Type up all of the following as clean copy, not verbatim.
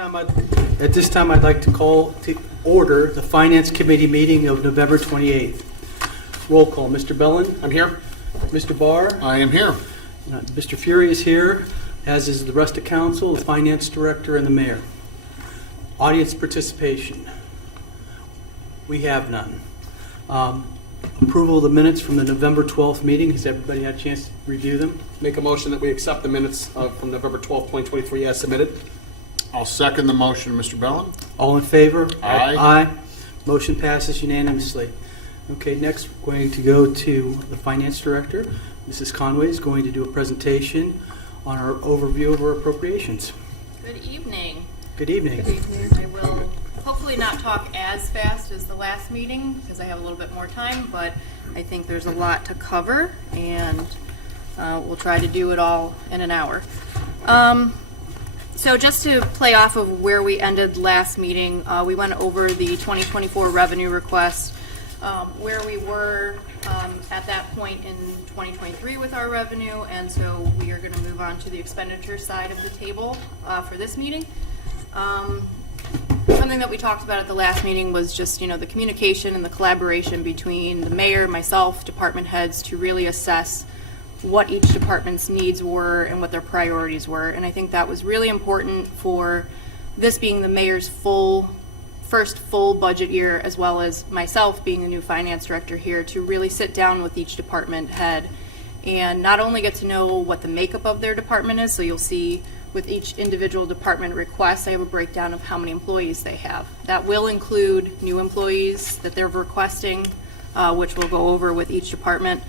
At this time, I'd like to call to order the Finance Committee meeting of November 28th. Roll call. Mr. Bellin? I'm here. Mr. Barr? I am here. Mr. Fury is here, as is the rest of council, the Finance Director, and the Mayor. Audience participation. We have none. Approval of the minutes from the November 12th meeting. Has everybody had a chance to review them? Make a motion that we accept the minutes from November 12th, 2023 as submitted. I'll second the motion, Mr. Bellin. All in favor? Aye. Aye. Motion passes unanimously. Okay, next we're going to go to the Finance Director. Mrs. Conway is going to do a presentation on our overview of our appropriations. Good evening. Good evening. Good evening. I will hopefully not talk as fast as the last meeting because I have a little bit more time, but I think there's a lot to cover, and we'll try to do it all in an hour. So just to play off of where we ended last meeting, we went over the 2024 revenue request, where we were at that point in 2023 with our revenue, and so we are going to move on to the expenditure side of the table for this meeting. Something that we talked about at the last meeting was just, the communication and the collaboration between the mayor, myself, department heads to really assess what each department's needs were and what their priorities were. And I think that was really important for this being the mayor's first full budget year, as well as myself being the new finance director here, to really sit down with each department head and not only get to know what the makeup of their department is. So you'll see with each individual department request, I have a breakdown of how many employees they have. That will include new employees that they're requesting, which we'll go over with each department.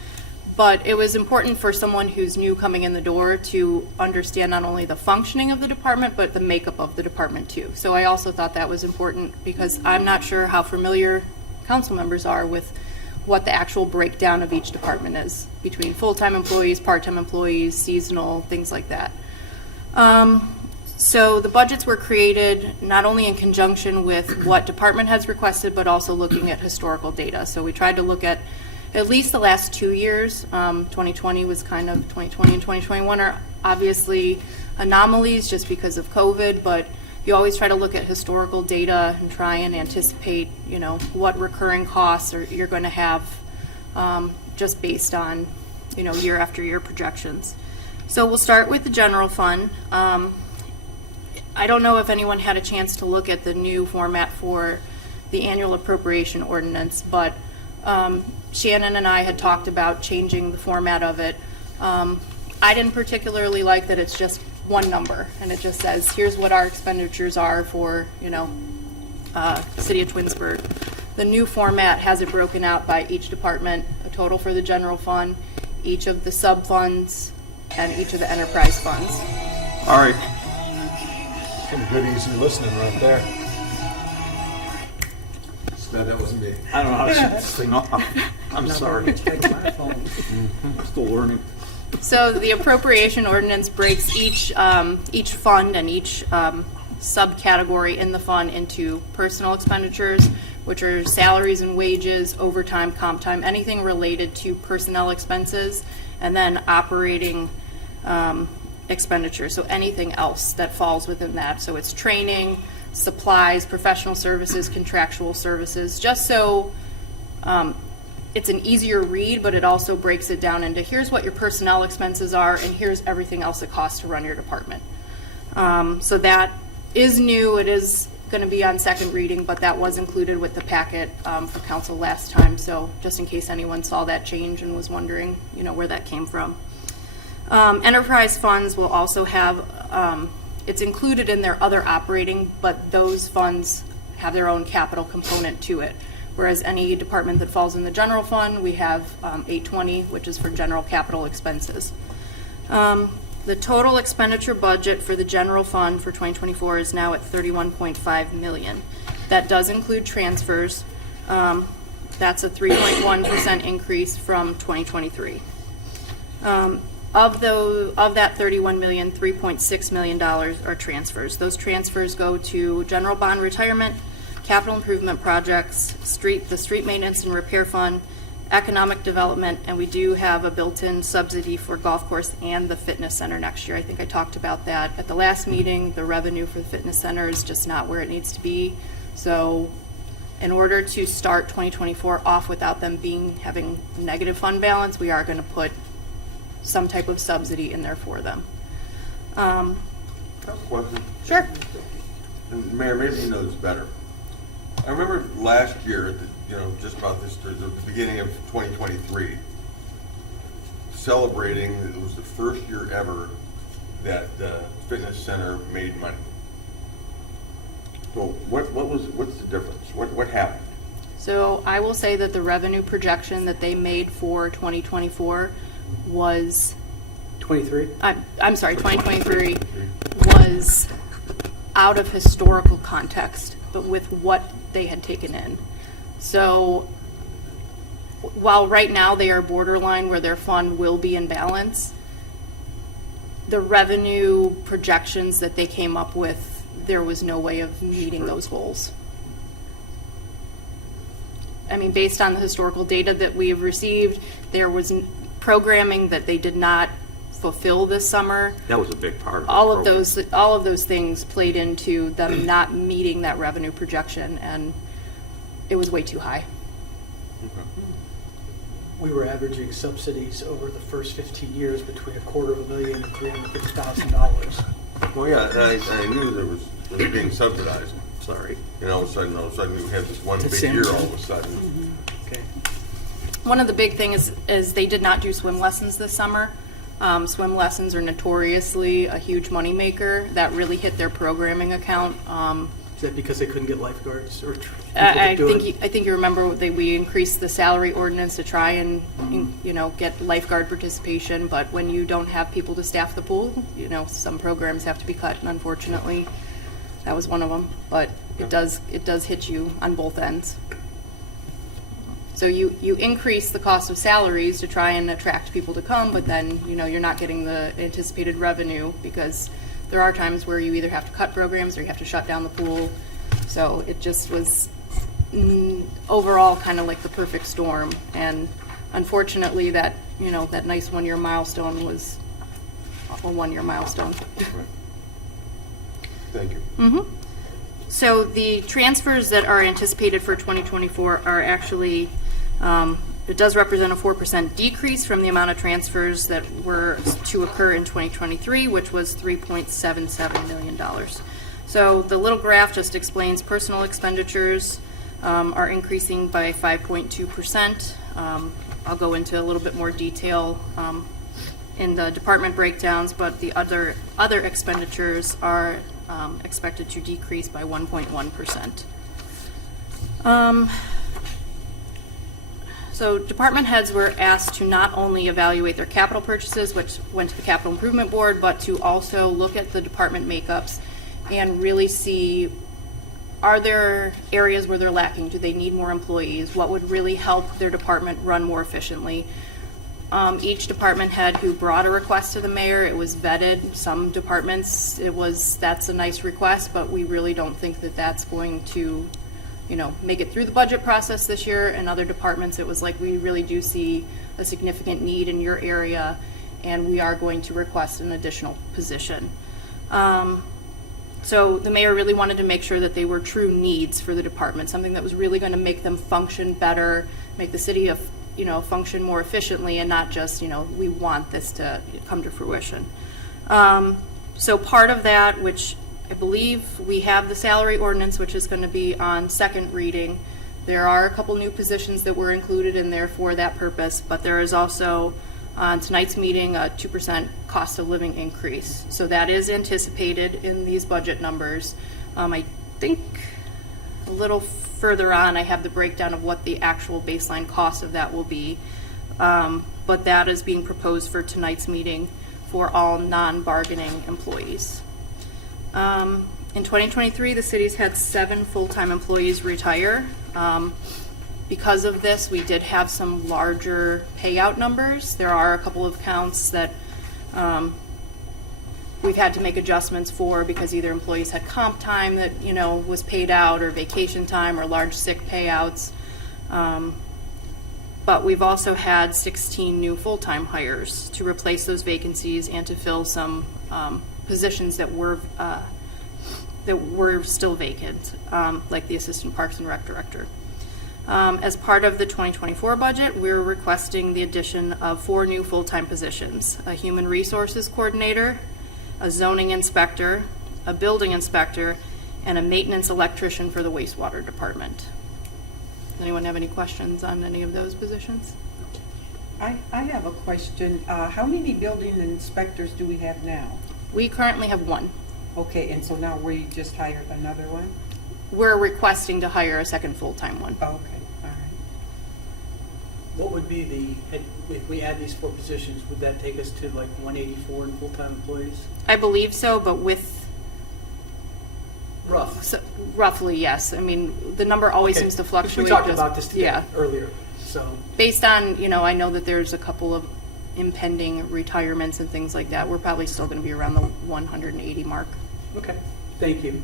But it was important for someone who's new coming in the door to understand not only the functioning of the department, but the makeup of the department too. So I also thought that was important because I'm not sure how familiar council members are with what the actual breakdown of each department is between full-time employees, part-time employees, seasonal, things like that. So the budgets were created not only in conjunction with what department heads requested, but also looking at historical data. So we tried to look at least the last 2 years. 2020 was kind of, 2020 and 2021 are obviously anomalies just because of COVID, but you always try to look at historical data and try and anticipate, what recurring costs you're going to have just based on, year after year projections. So we'll start with the general fund. I don't know if anyone had a chance to look at the new format for the annual appropriation ordinance, but Shannon and I had talked about changing the format of it. I didn't particularly like that it's just one number and it just says here's what our expenditures are for City of Twinsburg. The new format has it broken out by each department, a total for the general fund, each of the sub funds, and each of the enterprise funds. All right. Some good easy listening right there. Glad that wasn't me. I don't know how to shut this thing off. I'm sorry. I'm still learning. So the appropriation ordinance breaks each fund and each subcategory in the fund into personal expenditures, which are salaries and wages, overtime, comp time, anything related to personnel expenses, and then operating expenditures, so anything else that falls within that. So it's training, supplies, professional services, contractual services, just so it's an easier read, but it also breaks it down into here's what your personnel expenses are and here's everything else it costs to run your department. So that is new. It is going to be on second reading, but that was included with the packet for council last time. So just in case anyone saw that change and was wondering, where that came from. Enterprise funds will also have, it's included in their other operating, but those funds have their own capital component to it. Whereas any department that falls in the general fund, we have 820, which is for general capital expenses. The total expenditure budget for the general fund for 2024 is now at $31.5 million. That does include transfers. That's a 3.1% increase from 2023. Of that $31 million, $3.6 million are transfers. Those transfers go to general bond retirement, capital improvement projects, the street maintenance and repair fund, economic development, and we do have a built-in subsidy for golf course and the fitness center next year. I think I talked about that at the last meeting. The revenue for the fitness center is just not where it needs to be. So in order to start 2024 off without them having negative fund balance, we are going to put some type of subsidy in there for them. Question. Sure. And Mayor, maybe you know this better. I remember last year, just about this, the beginning of 2023, celebrating that it was the first year ever that the fitness center made money. So what's the difference? What happened? So I will say that the revenue projection that they made for 2024 was, 23? I'm sorry, 2023 was out of historical context, but with what they had taken in. So while right now they are borderline where their fund will be in balance, the revenue projections that they came up with, there was no way of meeting those goals. I mean, based on the historical data that we have received, there was programming that they did not fulfill this summer. That was a big part of it. All of those things played into them not meeting that revenue projection, and it was way too high. We were averaging subsidies over the first 15 years between $250,000 and $350,000. Well, yeah, I knew they were being subsidized. Sorry. All of a sudden, we had this one To big Sam. year all of a sudden. Okay. One of the big things is they did not do swim lessons this summer. Swim lessons are notoriously a huge moneymaker. That really hit their programming account. Is that because they couldn't get lifeguards or people I to do it? think you remember we increased the salary ordinance to try and get lifeguard participation. But when you don't have people to staff the pool, some programs have to be cut. And unfortunately, that was one of them. But it does hit you on both ends. So you increase the cost of salaries to try and attract people to come, but then you're not getting the anticipated revenue, because there are times where you either have to cut programs or you have to shut down the pool. So it just was overall kind of like the perfect storm. And unfortunately, that that nice 1-year milestone was a 1-year milestone. Thank you. Mm-hmm. So the transfers that are anticipated for 2024 are actually, it does represent a 4% decrease from the amount of transfers that were to occur in 2023, which was $3.77 million. So the little graph just explains personal expenditures are increasing by 5.2%. I'll go into a little bit more detail in the department breakdowns, but the other expenditures are expected to decrease by 1.1%. So department heads were asked to not only evaluate their capital purchases, which went to the capital improvement board, but to also look at the department makeups and really see, are there areas where they're lacking? Do they need more employees? What would really help their department run more efficiently? Each department head who brought a request to the mayor, it was vetted. Some departments, that's a nice request, but we really don't think that that's going to, make it through the budget process this year. And other departments, it was like, we really do see a significant need in your area, and we are going to request an additional position. So the mayor really wanted to make sure that they were true needs for the department, something that was really going to make them function better, make the city function more efficiently, and not just, we want this to come to fruition. So part of that, which I believe we have the salary ordinance, which is going to be on second reading. There are a couple new positions that were included in there for that purpose, but there is also on tonight's meeting a 2% cost of living increase. So that is anticipated in these budget numbers. I think a little further on, I have the breakdown of what the actual baseline cost of that will be. But that is being proposed for tonight's meeting for all non-bargaining employees. In 2023, the city's had 7 full-time employees retire. Because of this, we did have some larger payout numbers. There are a couple of counts that we've had to make adjustments for because either employees had comp time that, was paid out, or vacation time, or large sick payouts. But we've also had 16 new full-time hires to replace those vacancies and to fill some positions that were still vacant, like the Assistant Parks and Rec Director. As part of the 2024 budget, we're requesting the addition of 4 new full-time positions: a Human Resources Coordinator, a Zoning Inspector, a Building Inspector, and a Maintenance Electrician for the Wastewater Department. Does anyone have any questions on any of those positions? I have a question. How many building inspectors do we have now? We currently have 1. Okay, and so now we just hired another one? We're requesting to hire a second full-time one. Okay, all right. What would be if we add these 4 positions, would that take us to like 184 in full-time employees? I believe so, but with Rough. So, roughly, yes. I mean, the number always seems to fluctuate. We talked just- about this together earlier, so. Based on, I know that there's a couple of impending retirements and things like that. We're probably still going to be around the 180 mark. Okay, thank you.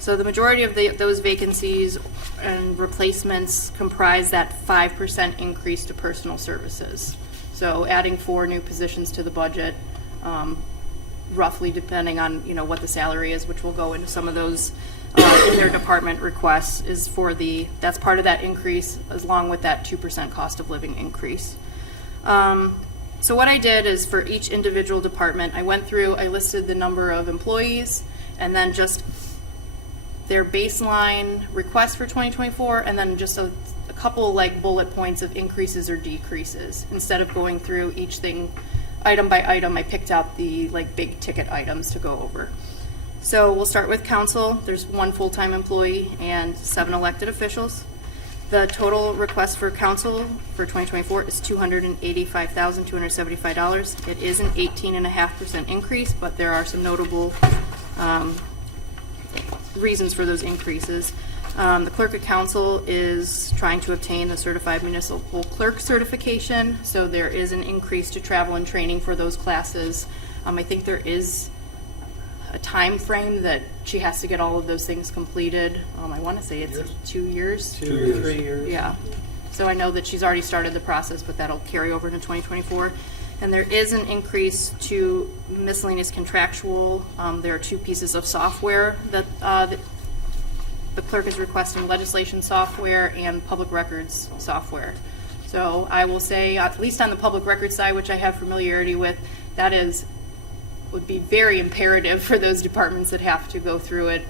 So the majority of those vacancies and replacements comprise that 5% increase to personal services. So adding 4 new positions to the budget, roughly depending on, what the salary is, which will go into some of those in their department requests, is that's part of that increase, along with that 2% cost of living increase. So what I did is for each individual department, I listed the number of employees and then just their baseline request for 2024, and then just a couple like bullet points of increases or decreases. Instead of going through each thing item by item, I picked out the big ticket items to go over. So we'll start with council. There's 1 full-time employee and 7 elected officials. The total request for council for 2024 is $285,275. It is an 18.5% increase, but there are some notable reasons for those increases. The clerk of council is trying to obtain the certified municipal clerk certification, so there is an increase to travel and training for those classes. I think there is a time frame that she has to get all of those things completed. I want to say it's 2 years. 2 or 3 years. Yeah. So I know that she's already started the process, but that'll carry over into 2024. And there is an increase to miscellaneous contractual. There are 2 pieces of software that the clerk is requesting: legislation software and public records software. So I will say, at least on the public records side, which I have familiarity with, would be very imperative for those departments that have to go through it.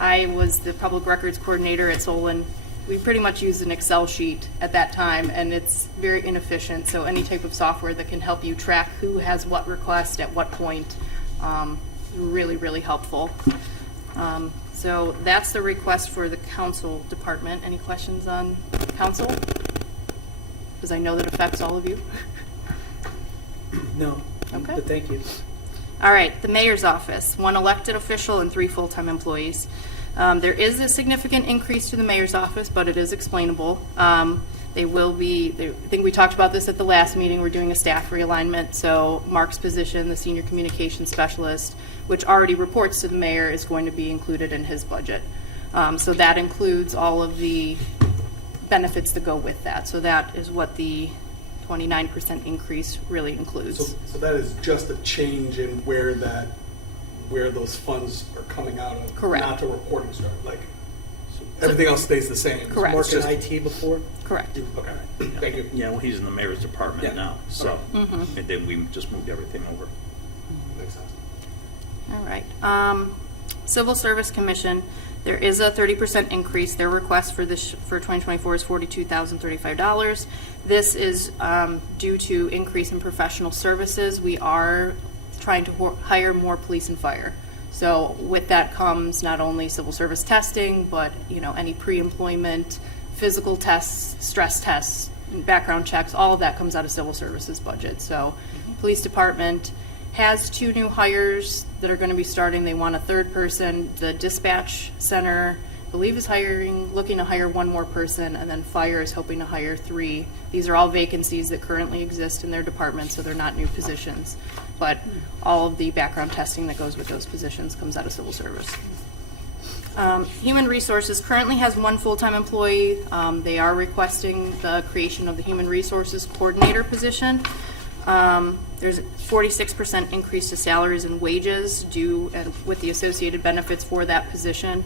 I was the public records coordinator at Solon. We pretty much used an Excel sheet at that time, and it's very inefficient. So any type of software that can help you track who has what request at what point, really, really helpful. So that's the request for the council department. Any questions on council? Because I know that affects all of you. No. Okay. But thank you. All right, the mayor's office, 1 elected official and 3 full-time employees. There is a significant increase to the mayor's office, but it is explainable. I think we talked about this at the last meeting. We're doing a staff realignment, so Mark's position, the senior communications specialist, which already reports to the mayor, is going to be included in his budget. So that includes all of the benefits that go with that. So that is what the 29% increase really includes. So that is just a change in where those funds are coming out of. Correct. Not a reporting start. Everything else stays the same. Correct. Mark in Just- IT before? Correct. Okay, thank you. Yeah, well, he's in the mayor's department Yeah. now, so, Mm-hmm. and then we just moved everything over. Makes sense. All right. Civil Service Commission, there is a 30% increase. Their request for 2024 is $42,035. This is due to increase in professional services. We are trying to hire more police and fire. So with that comes not only civil service testing, but any pre-employment, physical tests, stress tests, background checks, all of that comes out of civil services budget. So police department has 2 new hires that are going to be starting. They want a 3rd person. The dispatch center believe is looking to hire one more person, and then fire is hoping to hire 3. These are all vacancies that currently exist in their department, so they're not new positions. But all of the background testing that goes with those positions comes out of civil service. Human Resources currently has 1 full-time employee. They are requesting the creation of the Human Resources Coordinator position. There's a 46% increase to salaries and wages due with the associated benefits for that position.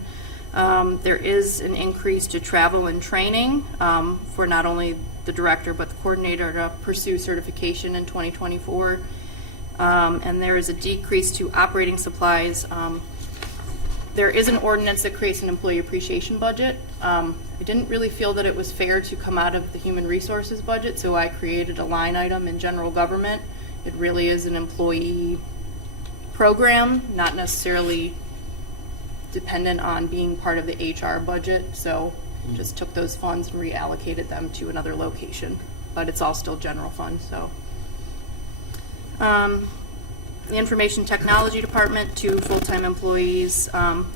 There is an increase to travel and training for not only the director but the coordinator to pursue certification in 2024. And there is a decrease to operating supplies. There is an ordinance that creates an employee appreciation budget. I didn't really feel that it was fair to come out of the human resources budget, so I created a line item in general government. It really is an employee program, not necessarily dependent on being part of the HR budget, so just took those funds and reallocated them to another location. But it's all still general fund, so. The Information Technology Department, 2 full-time employees.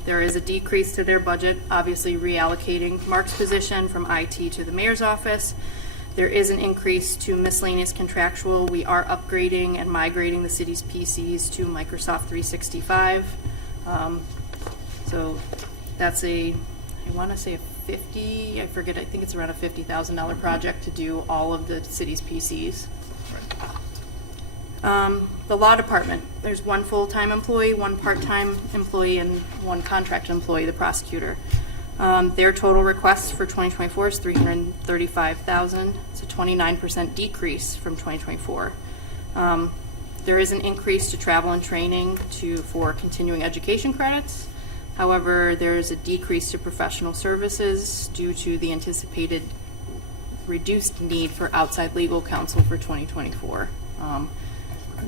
There is a decrease to their budget, obviously reallocating Mark's position from IT to the mayor's office. There is an increase to miscellaneous contractual. We are upgrading and migrating the city's PCs to Microsoft 365. So that's I want to say a I think it's around a $50,000 project to do all of the city's PCs. The law department, there's 1 full-time employee, 1 part-time employee, and 1 contract employee, the prosecutor. Their total requests for 2024 is $335,000. It's a 29% decrease from 2024. There is an increase to travel and training for continuing education credits. However, there is a decrease to professional services due to the anticipated reduced need for outside legal counsel for 2024.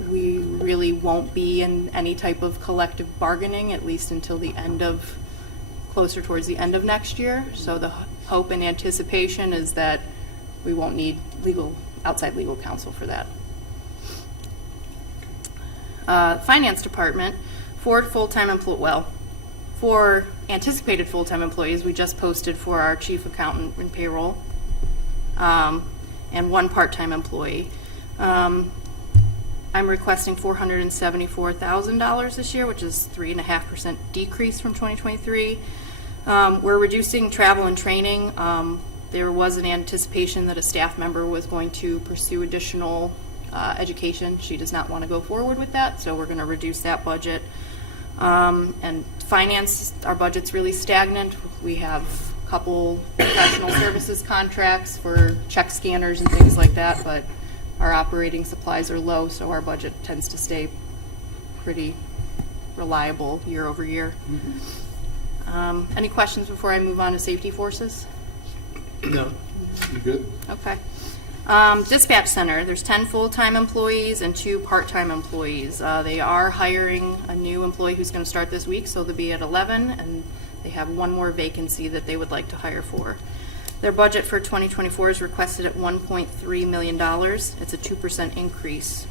We really won't be in any type of collective bargaining, at least until closer towards the end of next year. So the hope and anticipation is that we won't need outside legal counsel for that. Finance department, for anticipated full-time employees, we just posted for our chief accountant and payroll, and 1 part-time employee. I'm requesting $474,000 this year, which is 3.5% decrease from 2023. We're reducing travel and training. There was an anticipation that a staff member was going to pursue additional education. She does not want to go forward with that, so we're going to reduce that budget. And finance, our budget's really stagnant. We have a couple professional services contracts for check scanners and things like that, but our operating supplies are low, so our budget tends to stay pretty reliable year over year. Any questions before I move on to safety forces? No. You good? Okay. Dispatch center, there's 10 full-time employees and 2 part-time employees. They are hiring a new employee who's going to start this week, so they'll be at 11, and they have 1 more vacancy that they would like to hire for. Their budget for 2024 is requested at $1.3 million. It's a 2% increase.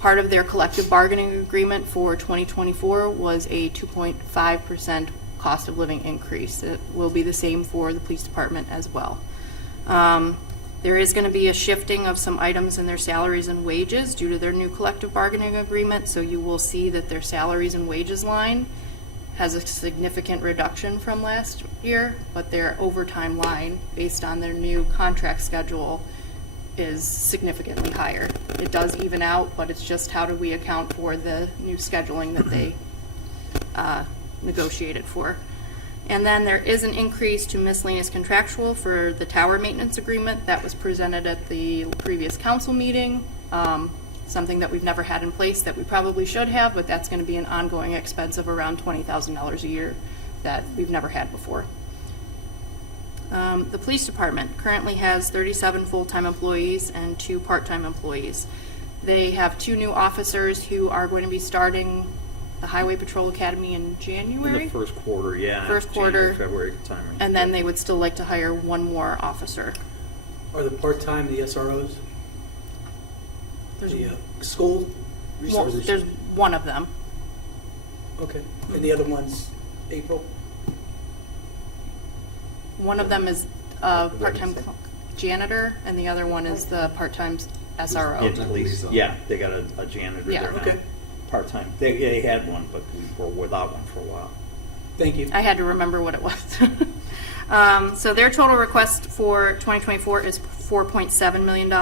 Part of their collective bargaining agreement for 2024 was a 2.5% cost of living increase. It will be the same for the police department as well. There is going to be a shifting of some items in their salaries and wages due to their new collective bargaining agreement, so you will see that their salaries and wages line has a significant reduction from last year, but their overtime line, based on their new contract schedule, is significantly higher. It does even out, but it's just how do we account for the new scheduling that they negotiated for. And then there is an increase to miscellaneous contractual for the tower maintenance agreement that was presented at the previous council meeting. Something that we've never had in place that we probably should have, but that's going to be an ongoing expense of around $20,000 a year that we've never had before. The police department currently has 37 full-time employees and 2 part-time employees. They have 2 new officers who are going to be starting the Highway Patrol Academy in January. In the first quarter, yeah. First quarter. January, February time. And then they would still like to hire 1 more officer. Are the part-time the SROs? There's, The school well, resources? there's 1 of them. Okay. And the other one's April? One of them is a part-time janitor, and the other one is the part-time In SRO. police, yeah, they got a janitor Yeah. there now, Okay. part-time. They had one, but we were without one for a while. Thank you. I had to remember what it was. So their total request for 2024 is $4.7 million.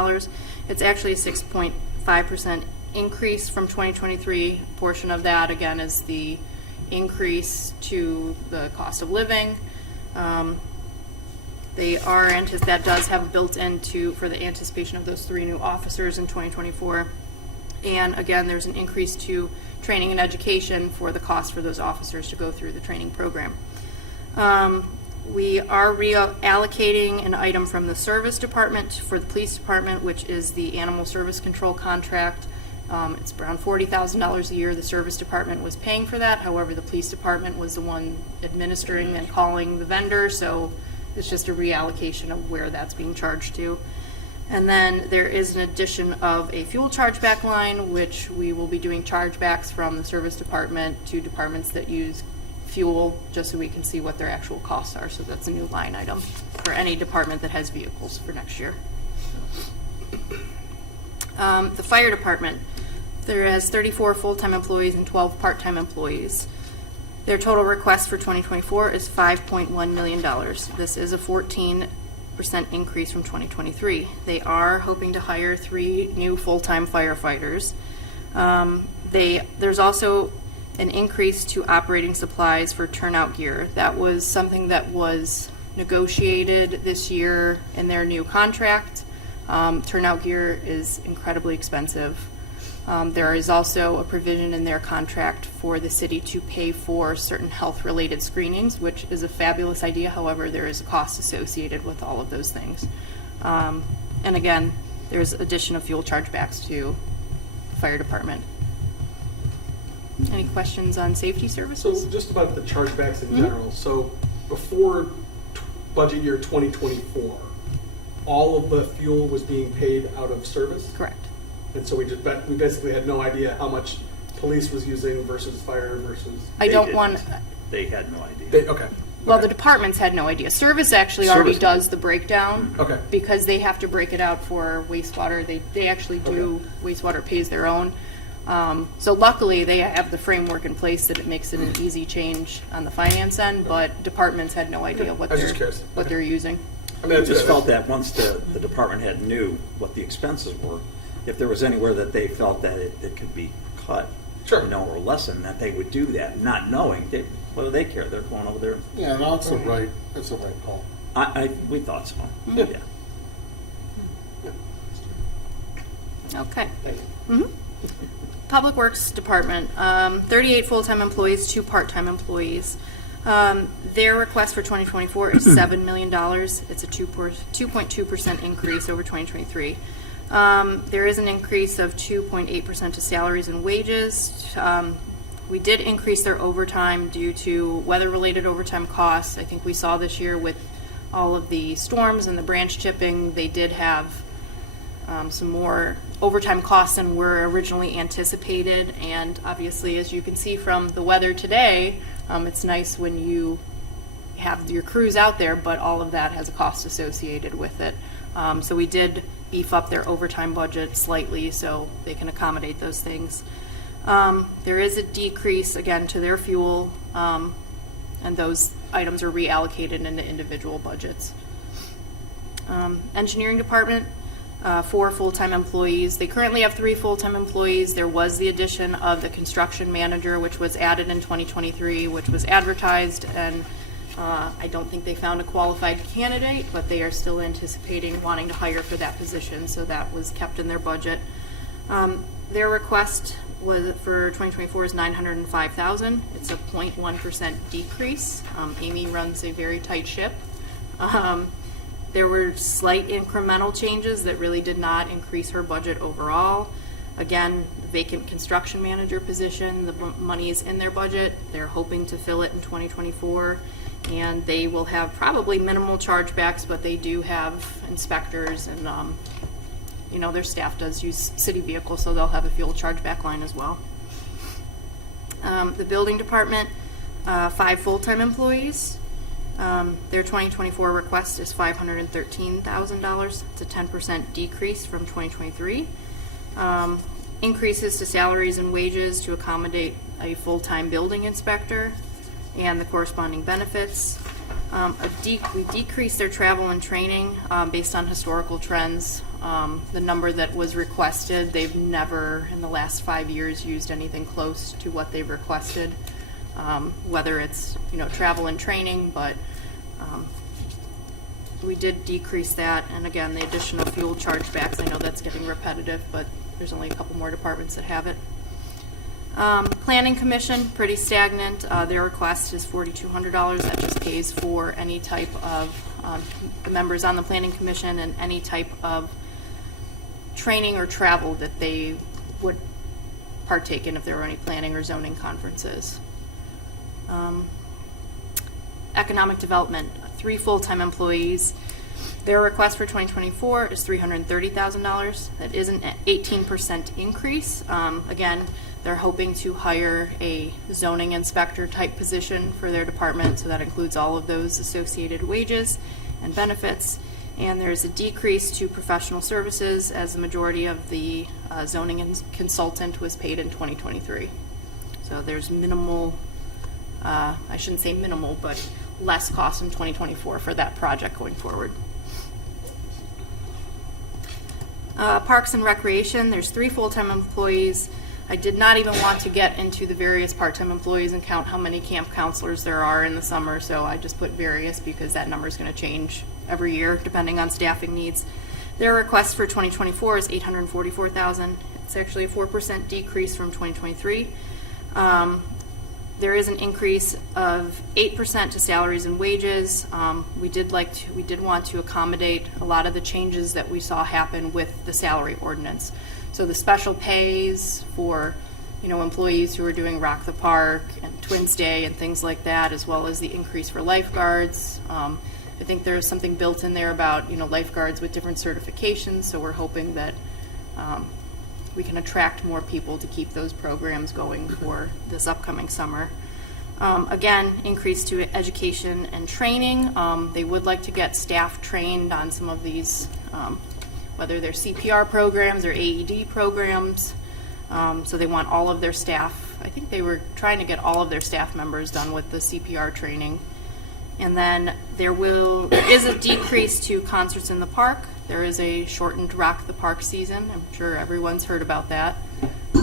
It's actually a 6.5% increase from 2023. Portion of that, again, is the increase to the cost of living. That does have built into for the anticipation of those 3 new officers in 2024. And again, there's an increase to training and education for the cost for those officers to go through the training program. We are reallocating an item from the service department for the police department, which is the animal service control contract. It's around $40,000 a year. The service department was paying for that. However, the police department was the one administering and calling the vendor, so it's just a reallocation of where that's being charged to. And then there is an addition of a fuel chargeback line, which we will be doing chargebacks from the service department to departments that use fuel, just so we can see what their actual costs are. So that's a new line item for any department that has vehicles for next year. The fire department, there has 34 full-time employees and 12 part-time employees. Their total request for 2024 is $5.1 million. This is a 14% increase from 2023. They are hoping to hire 3 new full-time firefighters. There's also an increase to operating supplies for turnout gear. That was something that was negotiated this year in their new contract. Turnout gear is incredibly expensive. There is also a provision in their contract for the city to pay for certain health-related screenings, which is a fabulous idea. However, there is a cost associated with all of those things. And again, there's addition of fuel chargebacks to the fire department. Any questions on safety services? So just about the chargebacks in general. So before budget year 2024, all of the fuel was being paid out of service? Correct. And so we basically had no idea how much police was using versus fire versus. I They don't didn't. want, They had no idea. Okay. well, Okay. the departments had no idea. Service actually already Service does the breakdown. Okay. Because they have to break it out for wastewater. They actually do, wastewater pays their own. So luckily, they have the framework in place that it makes it an easy change on the finance end, but departments had no idea what I was just curious. they're using. I mean, I just felt that once the department head knew what the expenses were, if there was anywhere that they felt that it could be cut, Sure. or lessened, that they would do that, not knowing. What do they care? They're going over there. Yeah, no, that's a right call. We thought so. Yeah. Okay. Thank you. Public Works Department, 38 full-time employees, 2 part-time employees. Their request for 2024 is $7 million. It's a 2.2% increase over 2023. There is an increase of 2.8% to salaries and wages. We did increase their overtime due to weather-related overtime costs. I think we saw this year with all of the storms and the branch chipping, they did have some more overtime costs than were originally anticipated. And obviously, as you can see from the weather today, it's nice when you have your crews out there, but all of that has a cost associated with it. So we did beef up their overtime budget slightly so they can accommodate those things. There is a decrease, again, to their fuel, and those items are reallocated into individual budgets. Engineering department, 4 full-time employees. They currently have 3 full-time employees. There was the addition of the construction manager, which was added in 2023, which was advertised, and I don't think they found a qualified candidate, but they are still anticipating wanting to hire for that position, so that was kept in their budget. Their request was for 2024 is $905,000. It's a 0.1% decrease. Amy runs a very tight ship. There were slight incremental changes that really did not increase her budget overall. Again, the vacant construction manager position, the money is in their budget. They're hoping to fill it in 2024, and they will have probably minimal chargebacks, but they do have inspectors, and their staff does use city vehicles, so they'll have a fuel chargeback line as well. The building department, 5 full-time employees. Their 2024 request is $513,000. It's a 10% decrease from 2023. Increases to salaries and wages to accommodate a full-time building inspector and the corresponding benefits. We decreased their travel and training based on historical trends. The number that was requested, they've never in the last 5 years used anything close to what they've requested, whether it's travel and training, but we did decrease that. And again, the additional fuel chargebacks, I know that's getting repetitive, but there's only a couple more departments that have it. Planning Commission, pretty stagnant. Their request is $4,200. That just pays for any type of the members on the Planning Commission and any type of training or travel that they would partake in if there were any planning or zoning conferences. Economic Development, 3 full-time employees. Their request for 2024 is $330,000. That is an 18% increase. Again, they're hoping to hire a zoning inspector type position for their department, so that includes all of those associated wages and benefits. And there's a decrease to professional services, as the majority of the zoning consultant was paid in 2023. So there's minimal, I shouldn't say minimal, but less cost in 2024 for that project going forward. Parks and Recreation, there's 3 full-time employees. I did not even want to get into the various part-time employees and count how many camp counselors there are in the summer, so I just put various because that number is going to change every year depending on staffing needs. Their request for 2024 is $844,000. It's actually a 4% decrease from 2023. There is an increase of 8% to salaries and wages. We did want to accommodate a lot of the changes that we saw happen with the salary ordinance. So the special pays for, employees who are doing Rock the Park and Twins Day and things like that, as well as the increase for lifeguards. I think there's something built in there about, lifeguards with different certifications. So we're hoping that we can attract more people to keep those programs going for this upcoming summer. Again, increase to education and training. They would like to get staff trained on some of these, whether they're CPR programs or AED programs. So they want all of their staff, I think they were trying to get all of their staff members done with the CPR training. And then there is a decrease to concerts in the park. There is a shortened Rock the Park season. I'm sure everyone's heard about that. Yeah,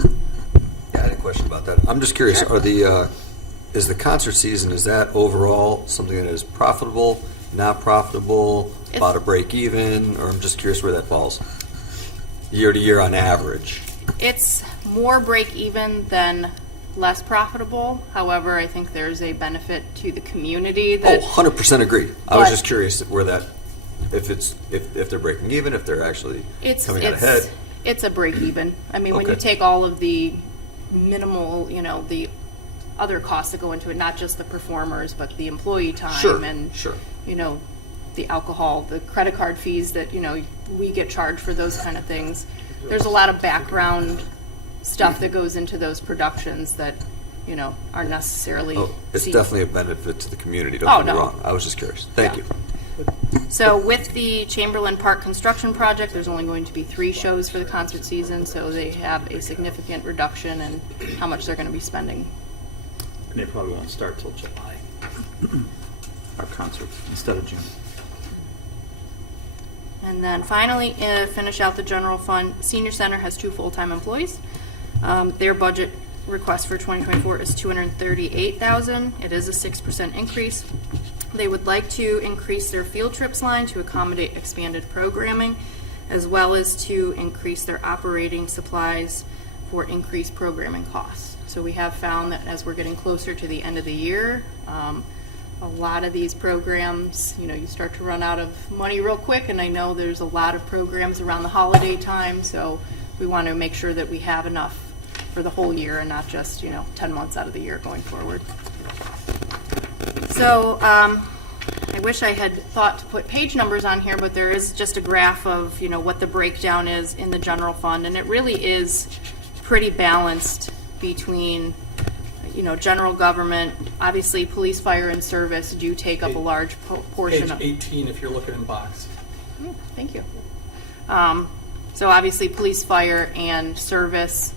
I had a question about that. I'm just curious, is the concert season, is that overall something that is profitable, not profitable, about a break even, or I'm just curious where that falls year to year on average? It's more break even than less profitable. However, I think there's a benefit to the community that 100% agree. I was just curious where that, if they're breaking even, if they're actually coming out ahead. It's a break even. I mean, when you take all of the minimal, the other costs that go into it, not just the performers, but the employee time and the alcohol, the credit card fees that, we get charged for those kind of things. There's a lot of background stuff that goes into those productions that, aren't necessarily It's definitely a benefit to the community, don't get me wrong. I was just curious. Thank you. So with the Chamberlain Park construction project, there's only going to be 3 shows for the concert season, so they have a significant reduction in how much they're going to be spending. And they probably won't start till July. Our concerts instead of June. And then finally, finish out the general fund. Senior Center has 2 full-time employees. Their budget request for 2024 is $238,000. It is a 6% increase. They would like to increase their field trips line to accommodate expanded programming, as well as to increase their operating supplies for increased programming costs. So we have found that as we're getting closer to the end of the year, a lot of these programs, you start to run out of money real quick, and I know there's a lot of programs around the holiday time, so we want to make sure that we have enough for the whole year and not just, 10 months out of the year going forward. So I wish I had thought to put page numbers on here, but there is just a graph of, what the breakdown is in the general fund, and it really is pretty balanced between, general government, obviously police, fire, and service do take up a large portion Page of. 18, if you're looking in box. Thank you. So obviously, police, fire, and service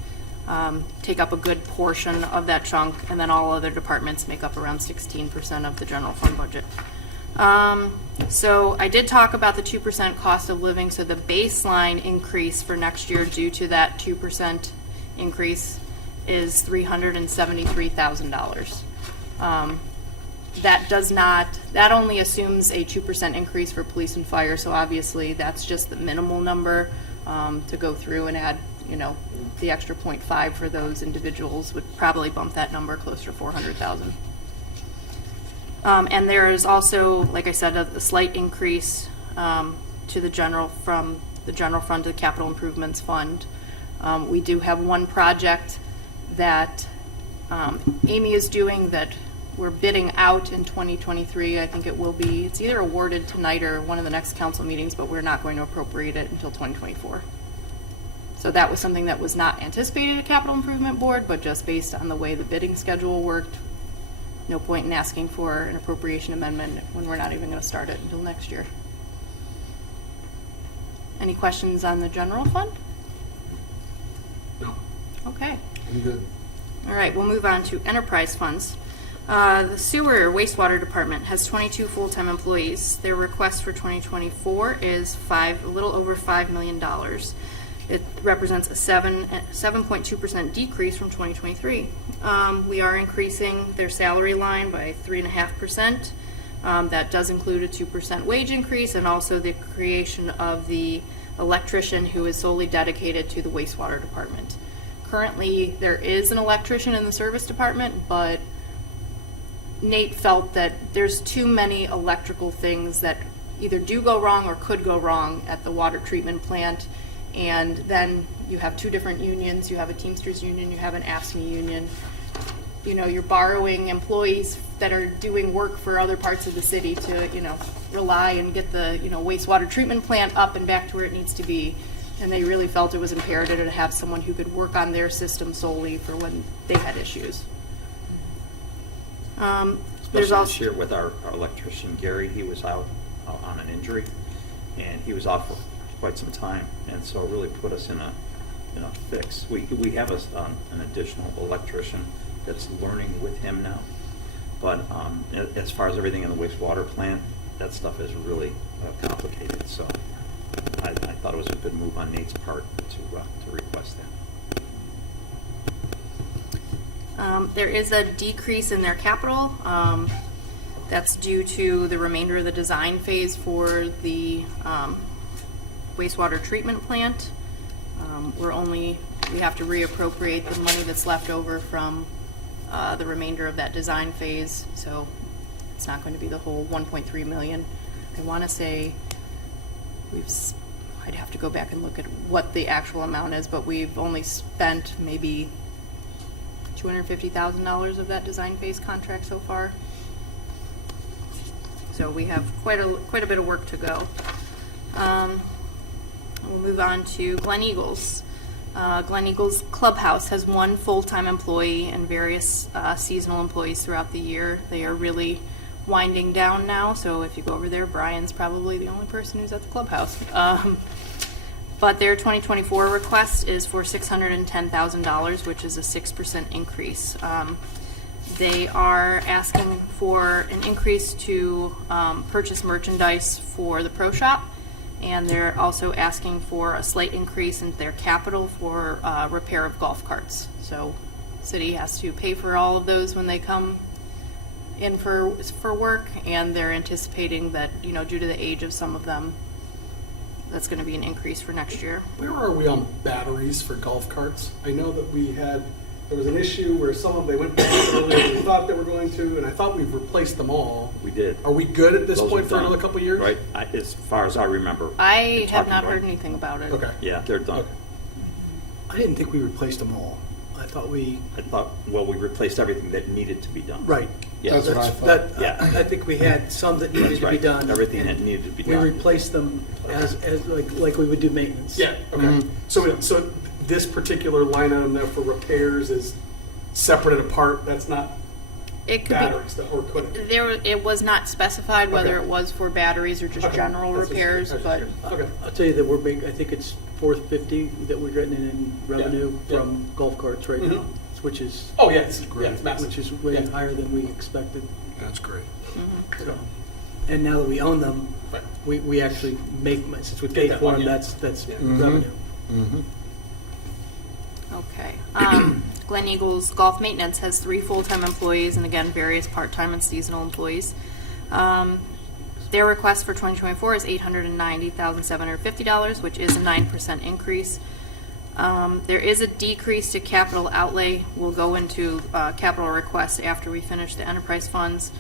take up a good portion of that chunk, and then all other departments make up around 16% of the general fund budget. So I did talk about the 2% cost of living, so the baseline increase for next year due to that 2% increase is $373,000. That only assumes a 2% increase for police and fire, so obviously that's just the minimal number. To go through and add, the extra 0.5 for those individuals would probably bump that number closer to 400,000. And there is also, like I said, a slight increase to the from the general fund to the capital improvements fund. We do have one project that Amy is doing that we're bidding out in 2023. I think it's either awarded tonight or one of the next council meetings, but we're not going to appropriate it until 2024. So that was something that was not anticipated at Capital Improvement Board, but just based on the way the bidding schedule worked, no point in asking for an appropriation amendment when we're not even going to start it until next year. Any questions on the general fund? No. Okay. I'm good. All right, we'll move on to enterprise funds. The sewer wastewater department has 22 full-time employees. Their request for 2024 is a little over $5 million. It represents a 7.2% decrease from 2023. We are increasing their salary line by 3.5%. That does include a 2% wage increase and also the creation of the electrician who is solely dedicated to the wastewater department. Currently, there is an electrician in the service department, but Nate felt that there's too many electrical things that either do go wrong or could go wrong at the water treatment plant. And then you have two different unions. You have a Teamsters union, you have an AFSCME union. You're borrowing employees that are doing work for other parts of the city to, rely and get the, wastewater treatment plant up and back to where it needs to be. And they really felt it was imperative to have someone who could work on their system solely for when they had issues. There's Especially also this year with our electrician, Gary, he was out on an injury, and he was out for quite some time, and so it really put us in a fix. We have an additional electrician that's learning with him now, but as far as everything in the wastewater plant, that stuff is really complicated, so I thought it was a good move on Nate's part to request that. there is a decrease in their capital. That's due to the remainder of the design phase for the wastewater treatment plant. We have to reappropriate the money that's left over from the remainder of that design phase, so it's not going to be the whole 1.3 million. I want to say I'd have to go back and look at what the actual amount is, but we've only spent maybe $250,000 of that design phase contract so far. So we have quite a bit of work to go. We'll move on to Glen Eagles. Glen Eagles Clubhouse has one full-time employee and various seasonal employees throughout the year. They are really winding down now, so if you go over there, Brian's probably the only person who's at the clubhouse. But their 2024 request is for $610,000, which is a 6% increase. They are asking for an increase to purchase merchandise for the pro shop, and they're also asking for a slight increase in their capital for repair of golf carts. So city has to pay for all of those when they come in for work, and they're anticipating that, due to the age of some of them, that's going to be an increase for next year. Where are we on batteries for golf carts? I know that there was an issue where they went back earlier than we thought they were going to, and I thought we've replaced them all. We did. Are we good at this Those point are for done. another couple of years? Right, as far as I remember. I we're have talking not about- heard anything about it. Okay. Yeah, they're done. Okay. I didn't think we replaced them all. I thought we, We replaced everything that needed to be done. right. Yes. That's what I thought. Yeah. I think we had some that needed That's to be right. done. Everything and that needed to be We done. replaced them as like we would do maintenance. Yeah, okay. So this particular line item there for repairs is separate and apart, that's not It could batteries, though, or could it? it was not specified whether Okay. it was for batteries or just Okay. general That's just- repairs, that's but just- Okay. I'll tell you that we're big, I think it's 450 that we're getting in revenue Yeah. from golf carts right Mhm. now, which is, Oh, yeah, it's massive. which is way Yeah. higher than we expected. That's great. So, and now that we own them, Right. we actually make, since we Get paid that for them, money. that's Yeah. revenue. okay. Glen Eagles Golf Maintenance has 3 full-time employees and again, various part-time and seasonal employees. Their request for 2024 is $890,750, which is a 9% increase. There is a decrease to capital outlay. We'll go into capital requests after we finish the enterprise funds.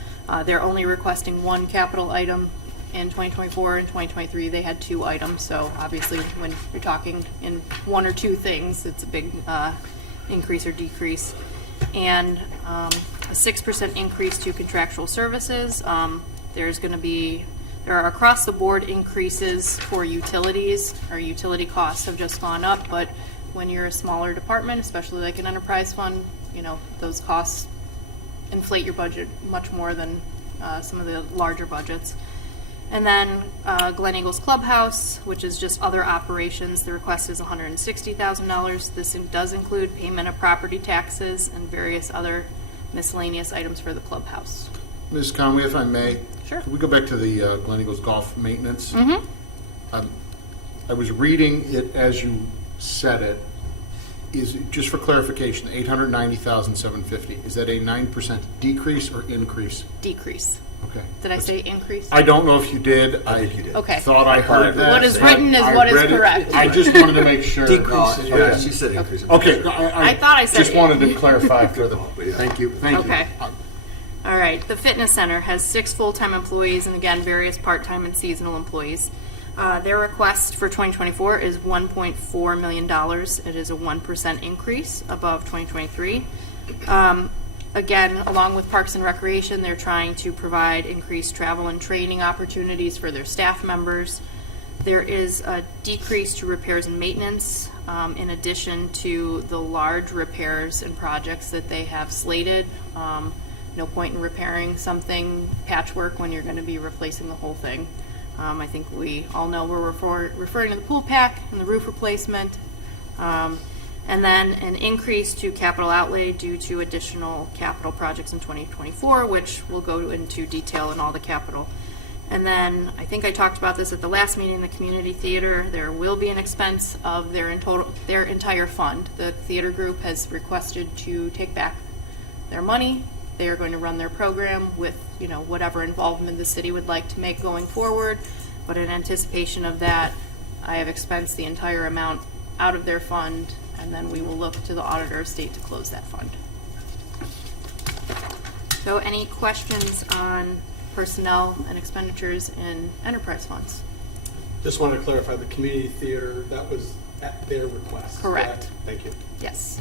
They're only requesting 1 capital item in 2024. In 2023, they had 2 items. So obviously, when you're talking in 1 or 2 things, it's a big increase or decrease. And a 6% increase to contractual services. There are across the board increases for utilities. Our utility costs have just gone up, but when you're a smaller department, especially like an enterprise fund, those costs inflate your budget much more than some of the larger budgets. And then Glen Eagles Clubhouse, which is just other operations, the request is $160,000. This does include payment of property taxes and various other miscellaneous items for the clubhouse. Ms. Conway, if I may. Sure. Could we go back to the Glen Eagles Golf Maintenance? Mm-hmm. I was reading it as you said it. Is it, just for clarification, $890,750, is that a 9% decrease or increase? Decrease. Okay. Did I say increase? I don't know if you did. I think you did. Okay. Thought I heard that. What is written is what is read it. correct. I just wanted to make sure. Decrease, yeah, Okay. she said increase. Okay. I thought I said Just it. wanted to clarify for the, Yeah. thank you, thank you. Okay. All right, the fitness center has 6 full-time employees and again, various part-time and seasonal employees. Their request for 2024 is $1.4 million. It is a 1% increase above 2023. Again, along with Parks and Recreation, they're trying to provide increased travel and training opportunities for their staff members. There is a decrease to repairs and maintenance, in addition to the large repairs and projects that they have slated. No point in repairing something patchwork when you're going to be replacing the whole thing. I think we all know we're referring to the pool pack and the roof replacement. And then an increase to capital outlay due to additional capital projects in 2024, which we'll go into detail in all the capital. And then I think I talked about this at the last meeting, the community theater. There will be an expense of their entire fund. The theater group has requested to take back their money. They are going to run their program with, whatever involvement the city would like to make going forward. But in anticipation of that, I have expensed the entire amount out of their fund, and then we will look to the auditor of state to close that fund. So any questions on personnel and expenditures in enterprise funds? Just wanted to clarify, the community theater, that was at their request. Correct. Thank you. Yes.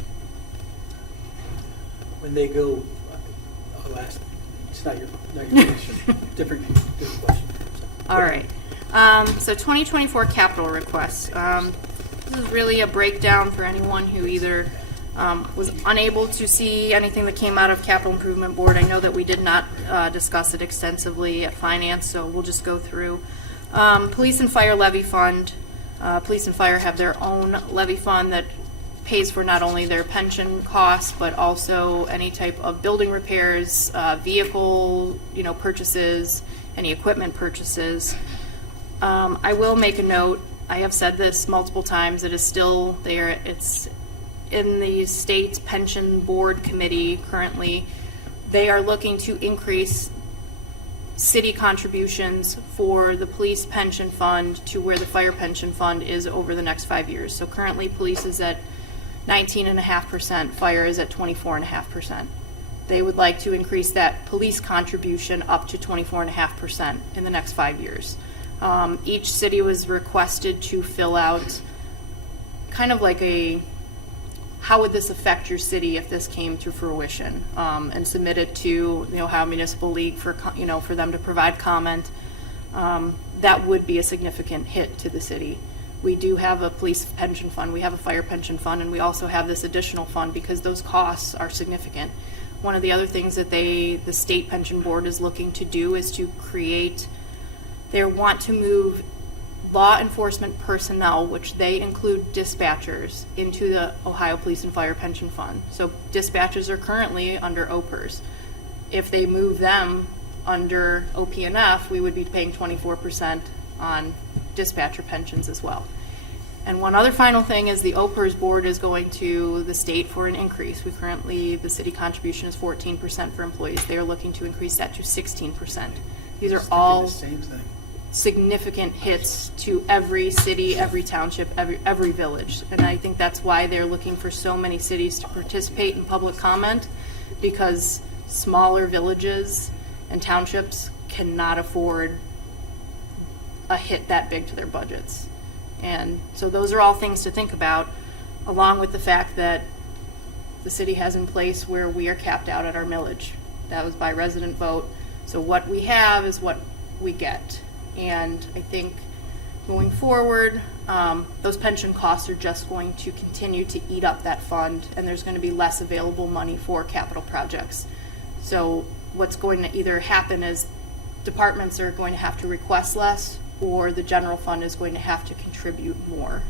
When they go, I'll ask, it's not your question, different question. All right. So 2024 capital requests. This is really a breakdown for anyone who either was unable to see anything that came out of Capital Improvement Board. I know that we did not discuss it extensively at Finance, so we'll just go through. Police and Fire Levy Fund. Police and Fire have their own levy fund that pays for not only their pension costs, but also any type of building repairs, vehicle, purchases, any equipment purchases. I will make a note. I have said this multiple times. It is still there. It's in the state's pension board committee currently. They are looking to increase city contributions for the police pension fund to where the fire pension fund is over the next 5 years. So currently police is at 19.5%, fire is at 24.5%. They would like to increase that police contribution up to 24.5% in the next 5 years. Each city was requested to fill out kind of like how would this affect your city if this came to fruition, and submit it to the Ohio Municipal League for them to provide comment. That would be a significant hit to the city. we do have a police pension fund, we have a fire pension fund, and we also have this additional fund because those costs are significant. One of the other things that the state pension board is looking to do is to they want to move law enforcement personnel, which they include dispatchers, into the Ohio Police and Fire Pension Fund. So dispatchers are currently under OPERS. If they move them under OPNF, we would be paying 24% on dispatcher pensions as well. And one other final thing is the OPERS board is going to the state for an increase. The city contribution is 14% for employees. They are looking to increase that to 16%. These are all The same thing. significant hits to every city, every township, every village. And I think that's why they're looking for so many cities to participate in public comment, because smaller villages and townships cannot afford a hit that big to their budgets. And so those are all things to think about, along with the fact that the city has in place where we are capped out at our millage. That was by resident vote. So what we have is what we get. And I think going forward, those pension costs are just going to continue to eat up that fund, and there's going to be less available money for capital projects. So what's going to either happen is departments are going to have to request less, or the general fund is going to have to contribute more.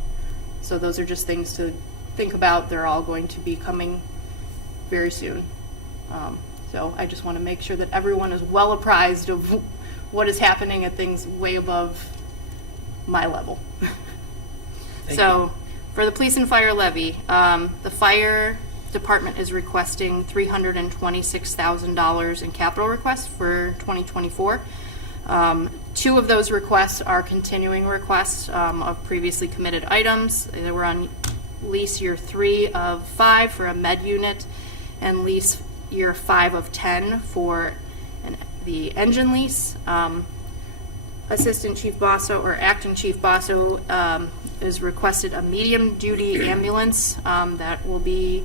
So those are just things to think about. They're all going to be coming very soon. So I just want to make sure that everyone is well apprised of what is happening at things way above my level. So for the police and fire levy, the fire department is requesting $326,000 in capital requests for 2024. Two of those requests are continuing requests of previously committed items. They were on lease year 3 of 5 for a med unit, and lease year 5 of 10 for the engine lease. Assistant Chief Basso, or Acting Chief Basso, is requested a medium-duty ambulance. That will be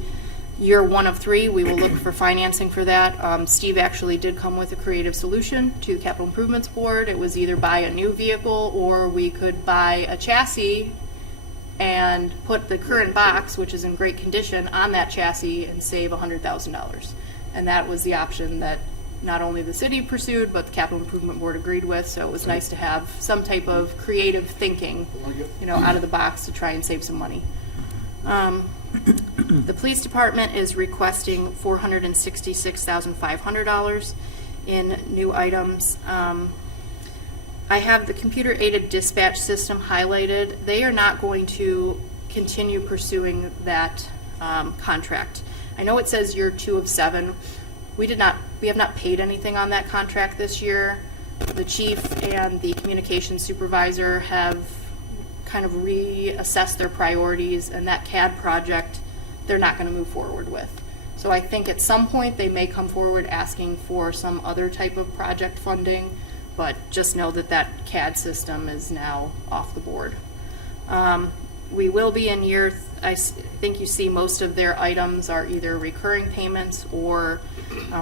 year 1 of 3. We will look for financing for that. Steve actually did come with a creative solution to the Capital Improvements Board. It was either buy a new vehicle, or we could buy a chassis and put the current box, which is in great condition, on that chassis and save $100,000. And that was the option that not only the city pursued, but the Capital Improvement Board agreed with. So it was nice to have some type of creative thinking, out of the box to try and save some money. The police department is requesting $466,500 in new items. I have the computer-aided dispatch system highlighted. They are not going to continue pursuing that contract. I know it says year 2 of 7. We have not paid anything on that contract this year. The chief and the communications supervisor have kind of reassessed their priorities, and that CAD project they're not going to move forward with. So I think at some point they may come forward asking for some other type of project funding, but just know that that CAD system is now off the board. We will be in year, I think you see most of their items are either recurring payments, or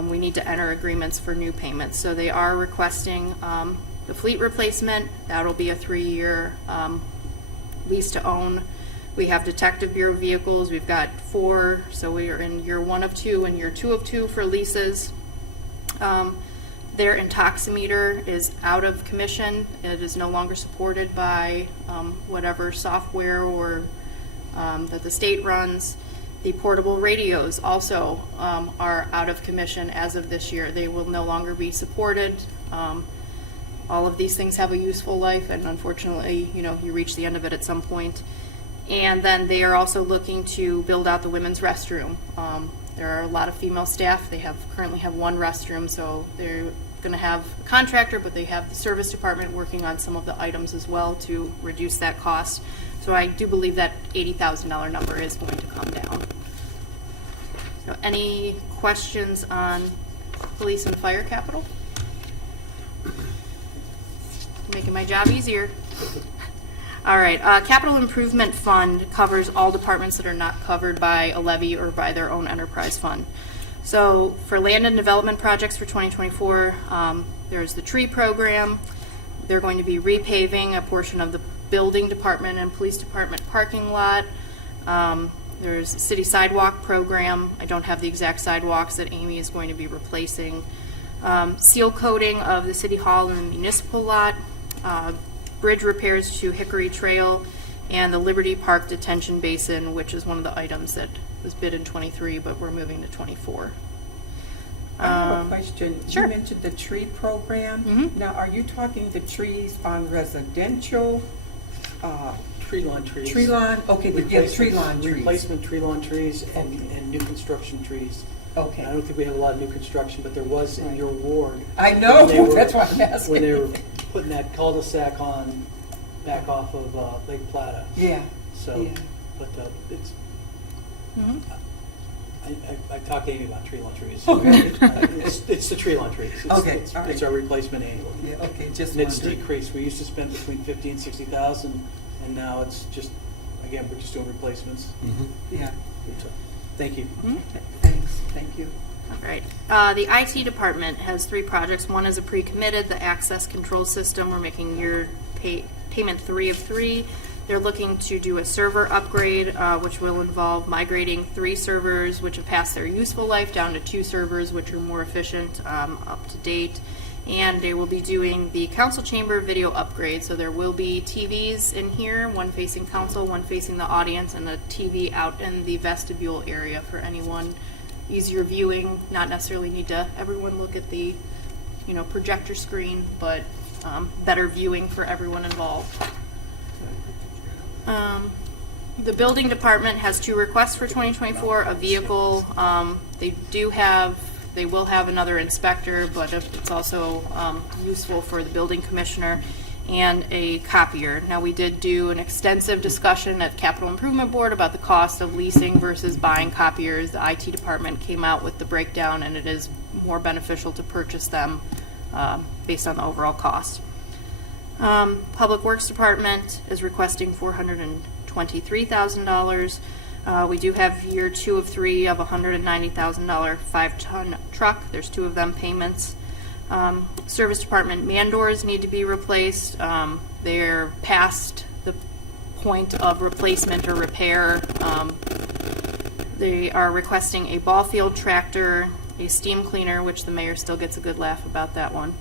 we need to enter agreements for new payments. So they are requesting the fleet replacement. That'll be a 3-year lease to own. We have Detective Bureau vehicles. We've got 4, so we are in year 1 of 2 and year 2 of 2 for leases. Their intoximeter is out of commission. It is no longer supported by whatever software or that the state runs. The portable radios also are out of commission as of this year. They will no longer be supported. All of these things have a useful life, and unfortunately, you reach the end of it at some point. And then they are also looking to build out the women's restroom. There are a lot of female staff. They currently have 1 restroom, so they're going to have a contractor, but they have the service department working on some of the items as well to reduce that cost. So I do believe that $80,000 number is going to come down. So any questions on police and fire capital? Making my job easier. All right, Capital Improvement Fund covers all departments that are not covered by a levy or by their own enterprise fund. So for land and development projects for 2024, there's the tree program. They're going to be repaving a portion of the building department and police department parking lot. There's a city sidewalk program. I don't have the exact sidewalks that Amy is going to be replacing. Seal coating of the city hall and the municipal lot. Bridge repairs to Hickory Trail, and the Liberty Park detention basin, which is one of the items that was bid in '23, but we're moving to '24. I have a question. sure. You mentioned the tree program. Mhm. Now, are you talking the trees on residential, Tree lawn trees. tree line? Okay, tree line trees. Replacement tree lawn trees and new construction trees. Okay. I don't think we have a lot of new construction, but there was in your ward. I know, when they were- that's why I'm asking. When they were putting that cul-de-sac on, back off of Lake Plata. Yeah, So, yeah. but it's, Mhm. I talked to Amy about tree lawn trees. Okay. It's the tree lawn trees. It's- Okay, it's- all right. It's our replacement annually. Yeah, okay, just And it's wondering. decreased. We used to spend between 50 and 60,000, and now it's just, again, we're just doing replacements. Yeah, So, thank you. thanks, thank you. All right. The IT department has 3 projects. One is a pre-committed, the access control system. We're making year payment 3 of 3. They're looking to do a server upgrade, which will involve migrating 3 servers, which have passed their useful life, down to 2 servers, which are more efficient, up to date. And they will be doing the council chamber video upgrade. So there will be TVs in here, one facing council, one facing the audience, and a TV out in the vestibule area for anyone. Easier viewing, not necessarily need to everyone look at the, projector screen, but better viewing for everyone involved. The building department has 2 requests for 2024, a vehicle. They will have another inspector, but it's also useful for the building commissioner, and a copier. Now, we did do an extensive discussion at Capital Improvement Board about the cost of leasing versus buying copiers. The IT department came out with the breakdown, and it is more beneficial to purchase them based on the overall cost. Public Works Department is requesting $423,000. We do have year 2 of 3 of $190,000 5-ton truck. There's 2 of them payments. Service Department man doors need to be replaced. They're past the point of replacement or repair. They are requesting a ball field tractor, a steam cleaner, which the mayor still gets a good laugh about that one.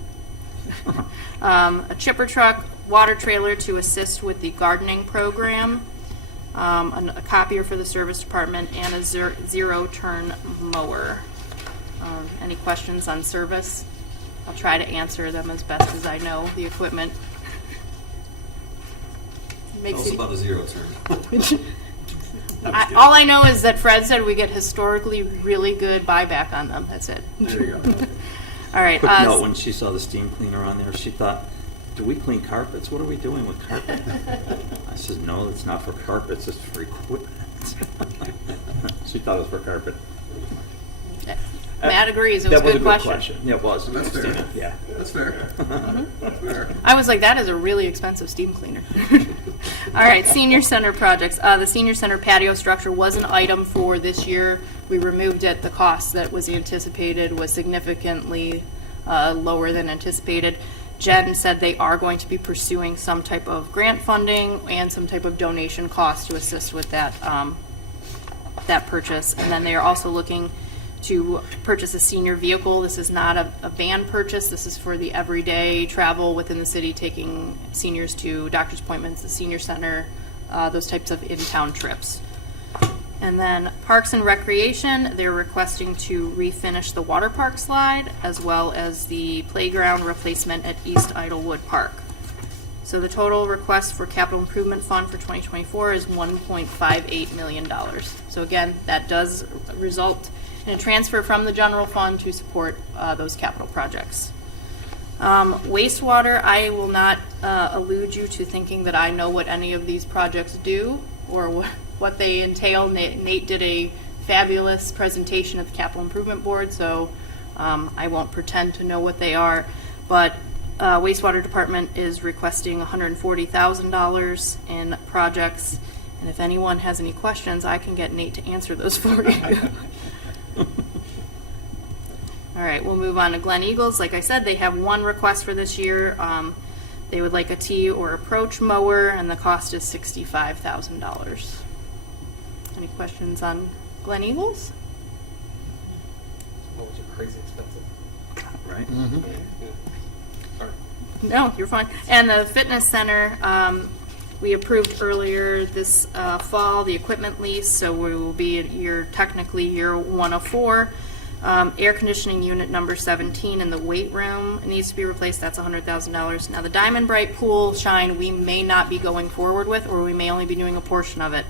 A chipper truck, water trailer to assist with the gardening program, a copier for the service department, and a zero-turn mower. Any questions on service? I'll try to answer them as best as I know the equipment. Tell us about a zero turn. All I know is that Fred said we get historically really good buyback on them. That's it. There you go. All right. Quick note, when she saw the steam cleaner on there, she thought, do we clean carpets? What are we doing with carpet? I said, no, it's not for carpets, it's for equipment. She thought it was for carpet. Matt agrees. It was That was a good question. Yeah, it was. That's fair. Christina, yeah. That's fair. That's fair. I was like, that is a really expensive steam cleaner. All right, senior center projects. The senior center patio structure was an item for this year. We removed it. The cost that was anticipated was significantly lower than anticipated. Jen said they are going to be pursuing some type of grant funding and some type of donation cost to assist with that that purchase. And then they are also looking to purchase a senior vehicle. This is not a van purchase. This is for the everyday travel within the city, taking seniors to doctor's appointments, the senior center, those types of in-town trips. And then Parks and Recreation, they're requesting to refinish the water park slide as well as the playground replacement at East Idlewood Park. So the total request for capital improvement fund for 2024 is $1.58 million. So again, that does result in a transfer from the general fund to support those capital projects. Wastewater, I will not allude you to thinking that I know what any of these projects do or what they entail. Nate did a fabulous presentation at the Capital Improvement Board, so I won't pretend to know what they are. But wastewater department is requesting $140,000 in projects, and if anyone has any questions, I can get Nate to answer those for you. All right, we'll move on to Glen Eagles. Like I said, they have one request for this year. They would like a T or approach mower, and the cost is $65,000. Any questions on Glen Eagles? What was it, crazy expensive? Right? Yeah. Sorry. No, you're fine. And the fitness center, we approved earlier this fall, the equipment lease, so we will be in technically year 1 of 4. Air conditioning unit number 17 in the weight room needs to be replaced. That's $100,000. Now, the Diamond Bright pool shine, we may not be going forward with, or we may only be doing a portion of it.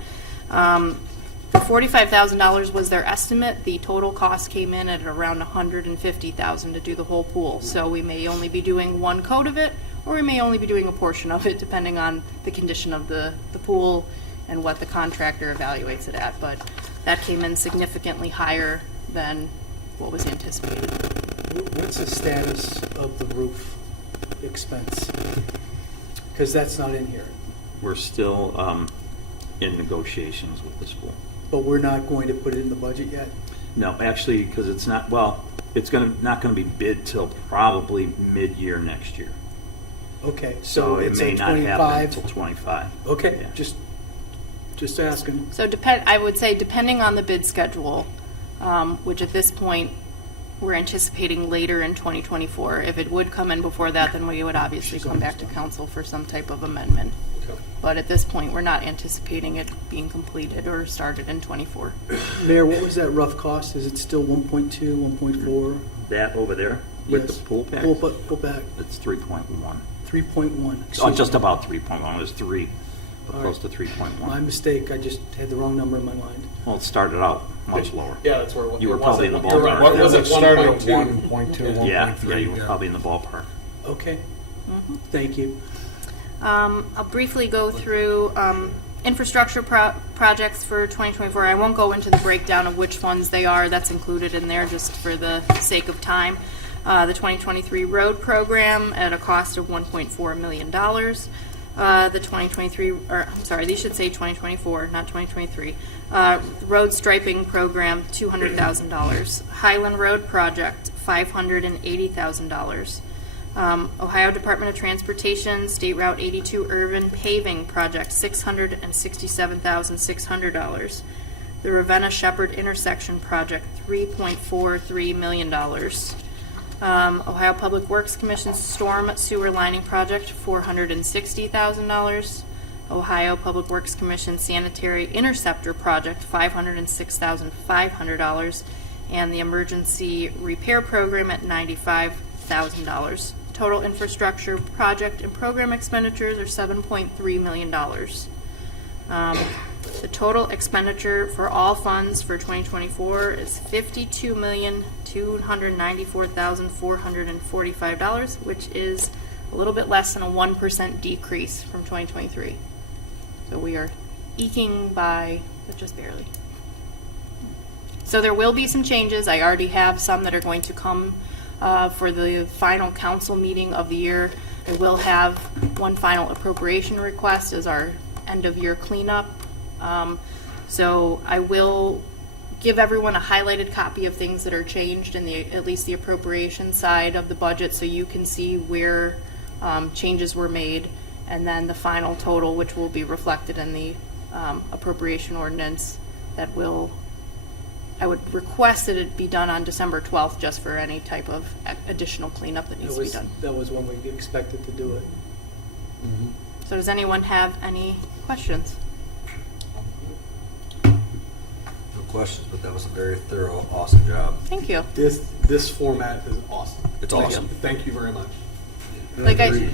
The $45,000 was their estimate. The total cost came in at around $150,000 to do the whole pool. So we may only be doing one coat of it, or we may only be doing a portion of it, depending on the condition of the pool and what the contractor evaluates it at. But that came in significantly higher than what was anticipated. What's the status of the roof expense? Because that's not in here. We're still in negotiations with the school. But we're not going to put it in the budget yet? No, actually, because it's not, well, it's not going to be bid till probably mid-year next year. Okay, So it it's may at not happen 25? until 25. Okay, Yeah. just asking. So I would say depending on the bid schedule, which at this point, we're anticipating later in 2024. If it would come in before that, then we would obviously come back to council for some type of amendment. Okay. But at this point, we're not anticipating it being completed or started in '24. Mayor, what was that rough cost? Is it still 1.2, 1.4? That over there with Yes. the pool pack, Go back. it's 3.1. 3.1. Oh, just about 3.1. It was 3, but All close right. to 3.1. My mistake, I just had the wrong number in my mind. Well, it started out much lower. Yeah, that's where it was. You were It probably in wasn't- the you're right. ballpark. What was it, started at 1.2? 1.2, Yeah. 1.3? Yeah, you were probably in the ballpark. Okay, thank you. I'll briefly go through infrastructure projects for 2024. I won't go into the breakdown of which ones they are. That's included in there just for the sake of time. The 2023 road program at a cost of $1.4 million. The 2023, or I'm sorry, these should say 2024, not 2023. Road striping program, $200,000. Highland Road project, $580,000. Ohio Department of Transportation State Route 82 Urban Paving Project, $667,600. The Ravenna Shepherd Intersection Project, $3.43 million. Ohio Public Works Commission Storm Sewer Lining Project, $460,000. Ohio Public Works Commission Sanitary Interceptor Project, $506,500. And the Emergency Repair Program at $95,000. Total infrastructure project and program expenditures are $7.3 million. The total expenditure for all funds for 2024 is $52,294,445, which is a little bit less than a 1% decrease from 2023. So we are eking by, but just barely. So there will be some changes. I already have some that are going to come for the final council meeting of the year. I will have one final appropriation request as our end of year cleanup. So I will give everyone a highlighted copy of things that are changed in at least the appropriation side of the budget, so you can see where changes were made, and then the final total, which will be reflected in the appropriation ordinance I would request that it be done on December 12th, just for any type of additional cleanup that needs to be done. That was when we expected to do it. So does anyone have any questions? No questions, but that was a very thorough, awesome job. Thank you. This format is awesome. It's awesome. Thank you very much. Agreed.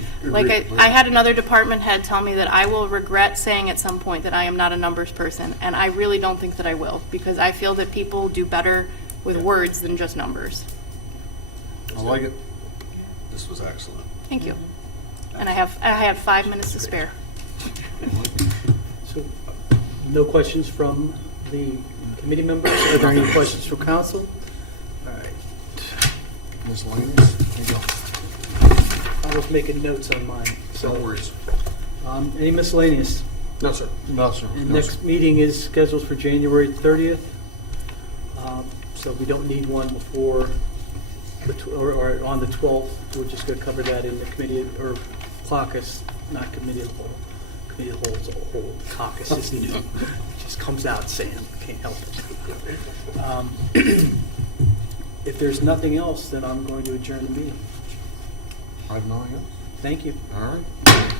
I had another department head tell me that I will regret saying at some point that I am not a numbers person, and I really don't think that I will, because I feel that people do better with words than just numbers. I like it. This was excellent. Thank you. And I had 5 minutes to spare. So, no questions from the committee members? Are there any questions from council? All right. Miscellaneous? There you go. I was making notes on mine. No worries. Any miscellaneous? No, sir. No, sir. And No, next sir. meeting is scheduled for January 30th. So we don't need one before, or on the 12th. We're just going to cover that in the committee or caucus, not committee of the whole. Committee of the whole is old. Caucus is new. It just comes out, Sam. Can't help it. If there's nothing else, then I'm going to adjourn the meeting. I have nothing else. Thank you. All right.